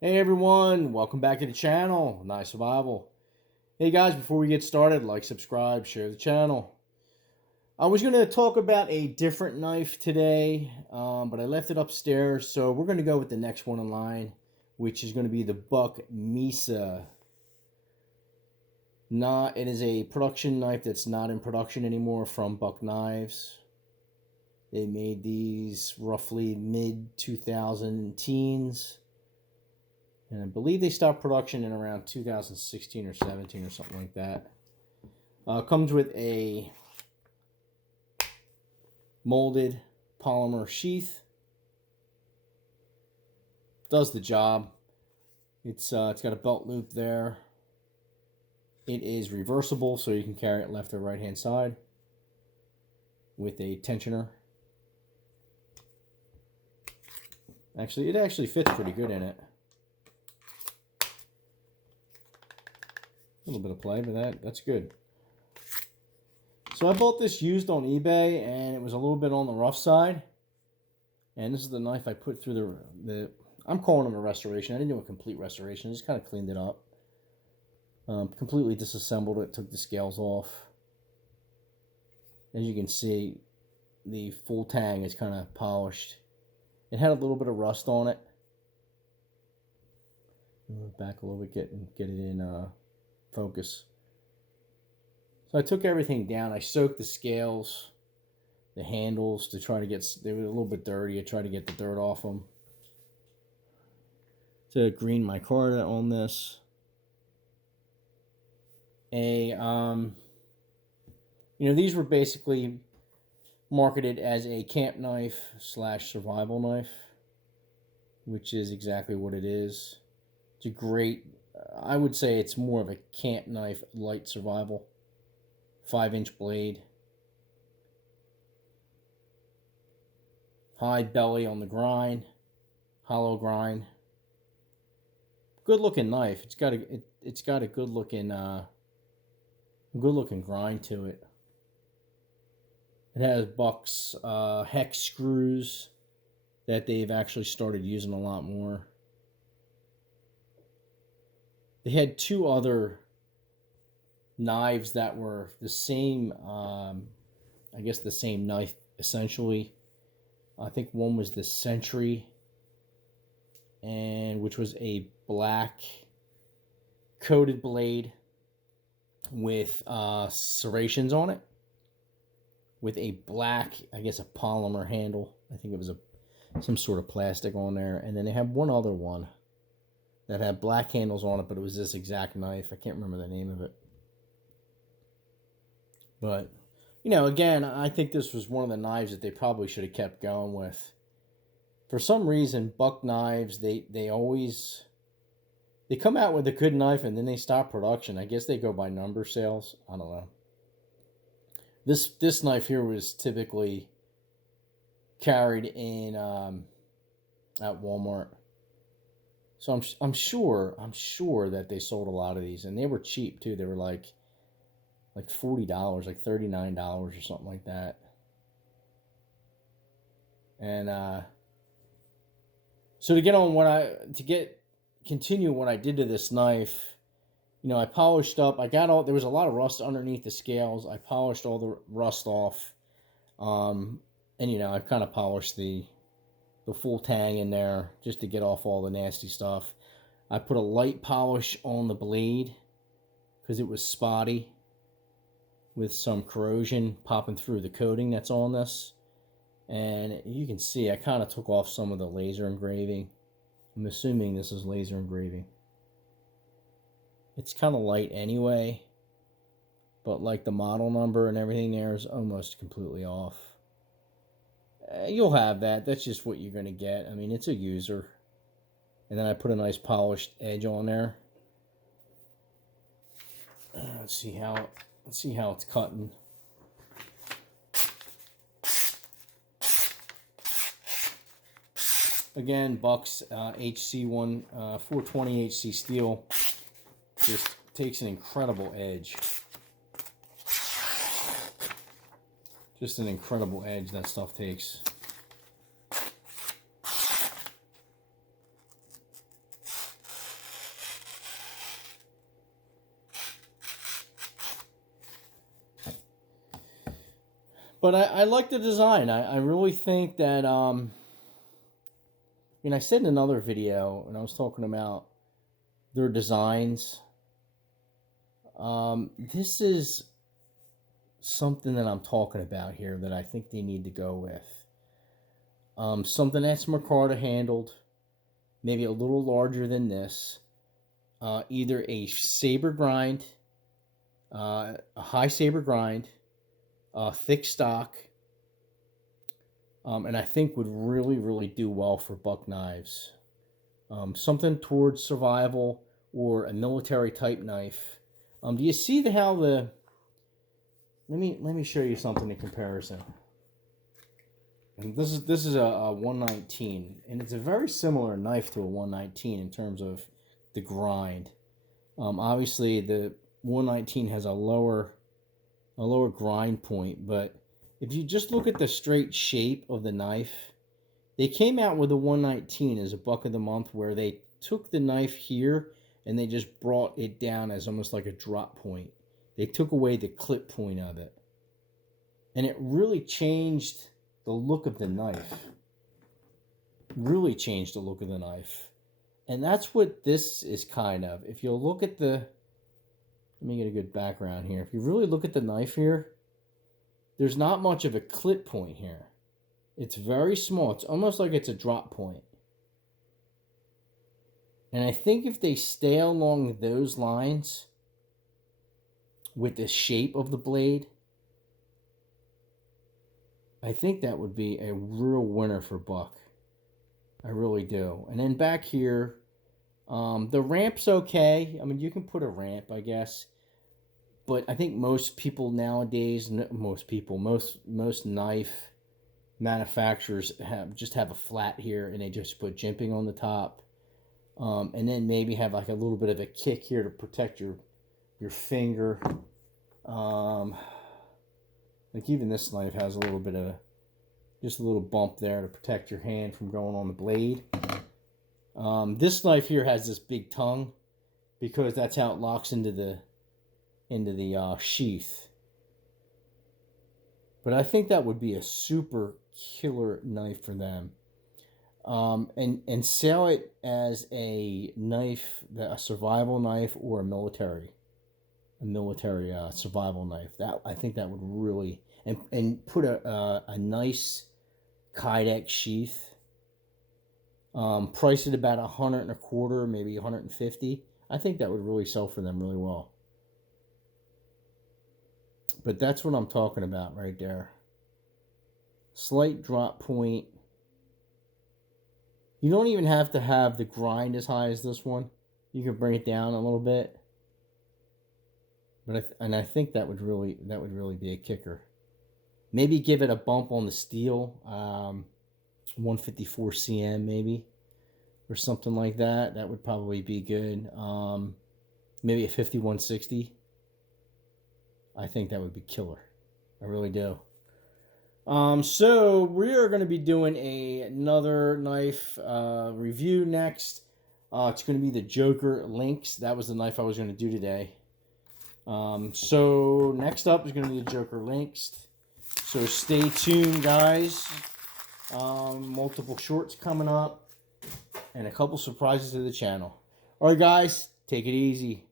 Hey everyone, welcome back to the channel, Nice Survival. Hey guys, before we get started, like, subscribe, share the channel. I was going to talk about a different knife today, but I left it upstairs, so we're going to go with the next one in line, which is going to be the Buck Mesa. It is a production knife that's not in production anymore from Buck Knives. They made these roughly mid-2000 teens. And I believe they stopped production in around 2016 or 17 or something like that. Comes with a molded polymer sheath. Does the job. It's got a belt loop there. It is reversible, so you can carry it left or right hand side with a tensioner. It actually fits pretty good in it. A little bit of play, but that's good. So I bought this used on eBay, and it was a little bit on the rough side. And this is the knife I put through the I'm calling it a restoration. I didn't do a complete restoration. I just kind of cleaned it up. Completely disassembled it, took the scales off. As you can see, the full tang is kind of polished. It had a little bit of rust on it. Move back a little bit, get it in focus. So I took everything down. I soaked the scales, the handles, to try to get, they were a little bit dirty. I tried to get the dirt off them. To green my card on this. These were basically marketed as a camp knife / survival knife, which is exactly what it is. It's a great, I would say it's more of a camp knife, light survival. 5-inch blade. High belly on the grind. Hollow grind. Good looking knife. It's got a good looking grind to it. It has Buck's hex screws that they've actually started using a lot more. They had two other knives that were the same, I guess the same knife essentially. I think one was the Sentry, and which was a black coated blade with serrations on it, with a black, I guess a polymer handle. I think it was some sort of plastic on there. And then they had one other one that had black handles on it, but it was this exact knife. I can't remember the name of it. But, again, I think this was one of the knives that they probably should have kept going with. For some reason, Buck Knives, they come out with a good knife and then they stop production. I guess they go by number sales. I don't know. This knife here was typically carried in at Walmart. So I'm sure that they sold a lot of these, and they were cheap too. They were like $40, like $39 or something like that. And so continue what I did to this knife, I polished up. There was a lot of rust underneath the scales. I polished all the rust off. And I kind of polished the full tang in there just to get off all the nasty stuff. I put a light polish on the blade because it was spotty, with some corrosion popping through the coating that's on this. And you can see I kind of took off some of the laser engraving. I'm assuming this is laser engraving. It's kind of light anyway, but like the model number and everything there is almost completely off. You'll have that. That's just what you're going to get. I mean, it's a user. And then I put a nice polished edge on there. Let's see how it's cutting. Again, Buck's HC1 420 HC steel just takes an incredible edge. Just an incredible edge that stuff takes. But I like the design. I really think that, I said in another video when I was talking about their designs, this is something that I'm talking about here that I think they need to go with. Something that's Micarta handled, maybe a little larger than this. Either a saber grind, a high saber grind, thick stock, and I think would really, really do well for buck knives. Something towards survival or a military type knife. Do you see how the... Let me show you something in comparison. And this is a 119, and it's a very similar knife to a 119 in terms of the grind. Obviously, the 119 has a lower grind point, but if you just look at the straight shape of the knife, they came out with a 119 as a buck of the month, where they took the knife here and they just brought it down as almost like a drop point. They took away the clip point of it, and it really changed the look of the knife. Really changed the look of the knife. And that's what this is kind of. If you look at the... Let me get a good background here. If you really look at the knife here, there's not much of a clip point here. It's very small. It's almost like it's a drop point. And I think if they stay along those lines with the shape of the blade, I think that would be a real winner for buck. I really do. And then back here, the ramp's okay. I mean, you can put a ramp, I guess. But I think most people nowadays, most knife manufacturers just have a flat here, and they just put jimping on the top. And then maybe have like a little bit of a kick here to protect your finger. Like even this knife has a little bit of just a little bump there to protect your hand from going on the blade. This knife here has this big tongue because that's how it locks into the sheath. But I think that would be a super killer knife for them. And sell it as a knife, a survival knife, or a military survival knife. That I think that would really, and put a nice Kydex sheath. Price it about $125, maybe $150. I think that would really sell for them really well. But that's what I'm talking about right there. Slight drop point. You don't even have to have the grind as high as this one. You can bring it down a little bit. But I think that would really be a kicker. Maybe give it a bump on the steel. It's 154 cm maybe, or something like that. That would probably be good. Maybe a 5160. I think that would be killer. I really do. So we are going to be doing another knife review next. It's going to be the Joker Lynx. That was the knife I was going to do today. So next up is going to be the Joker Lynx. So stay tuned, guys. Multiple shorts coming up and a couple surprises to the channel. All right, guys, take it easy.